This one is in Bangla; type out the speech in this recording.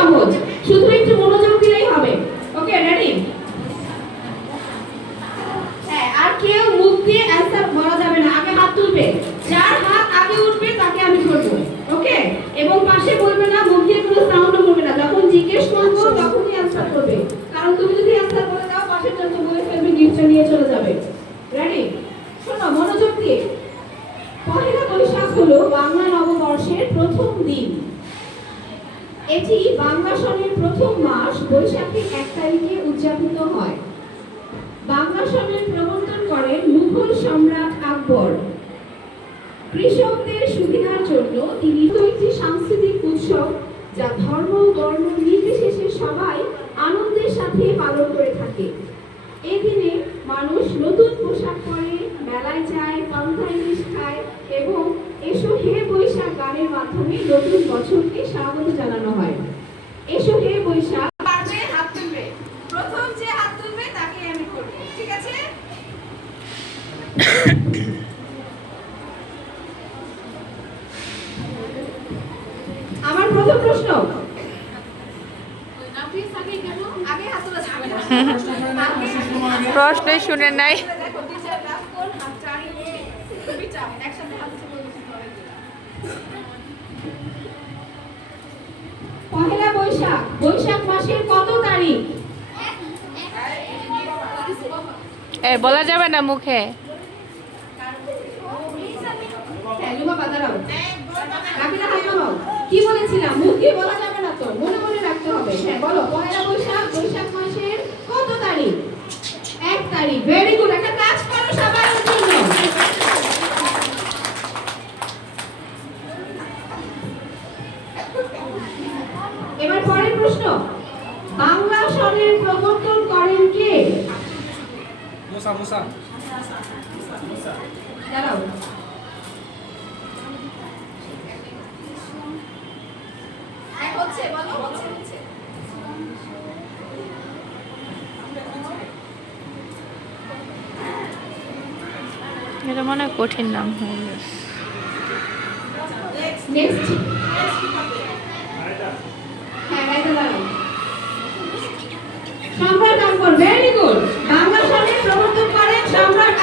সহজ, শুধু একটু মনোযোগ দিলেই হবে। ওকে, রেডি? হ্যাঁ, আর কেউ মুখ দিয়ে অ্যানসার বলা যাবে না, আগে হাত তুলবে। যার হাত আগে উঠবে তাকে আমি ধরবো। ওকে, এবং পাশে বলবে না, মুখ দিয়ে কোনো সাউন্ডও করবে না। যখন জিজ্ঞেস করবো তখনই অ্যানসার করবে, কারণ তুমি যদি অ্যানসার বলে দাও পাশের জন তো বলে ফেলবে, গিফটটা নিয়ে চলে যাবে। রেডি? শোনো মনোযোগ দিয়ে। পহেলা বৈশাখ হলো বাংলা নববর্ষের প্রথম দিন। এটি বাংলা সনের প্রথম মাস বৈশাখের 1 তারিখে উদযাপিত হয়। বাংলা সনের প্রবর্তন করেন মুঘল সম্রাট আকবর। কৃষকদের সুবিধার জন্য তিনি একটি সাংস্কৃতিক উৎসব, যা ধর্ম বর্ণ নির্বিশেষে সবাই আনন্দের সাথে পালন করে থাকে। এই দিনে মানুষ নতুন পোশাক পরে, মেলায় যায়, পান্তা ইলিশ খায় এবং এসো হে বৈশাখ গানের মাধ্যমে নতুন বছরকে স্বাগত জানানো হয়। এসো হে বৈশাখ। পারবে হাত তুলবে, প্রথম যে হাত তুলবে তাকে আমি করব, ঠিক আছে? আমার প্রথম প্রশ্ন, প্রশ্নই শুনে নাই। পহেলা বৈশাখ বৈশাখ মাসের কত তারিখ? বলা যাবে না মুখে। কি বলেছিলাম? মুখ দিয়ে বলা যাবে না, তো মনে মনে রাখতে হবে। হ্যাঁ বলো, পহেলা বৈশাখ বৈশাখ মাসের কত তারিখ? 1 তারিখ। ভেরি গুড, একটা ক্লাস করো সবাই ওর জন্য। এবার পরের প্রশ্ন, বাংলা সনের প্রবর্তন করেন কে? মুসা মুসা দাঁড়াও, হচ্ছে বলো, হচ্ছে। এটা মনে হয় কঠিন নাম হয়ে গেছে। নেক্সট, হ্যাঁ এটা দাঁড়াও। সম্রাট আকবর। ভেরি গুড, বাংলা সনের প্রবর্তন করেন সম্রাট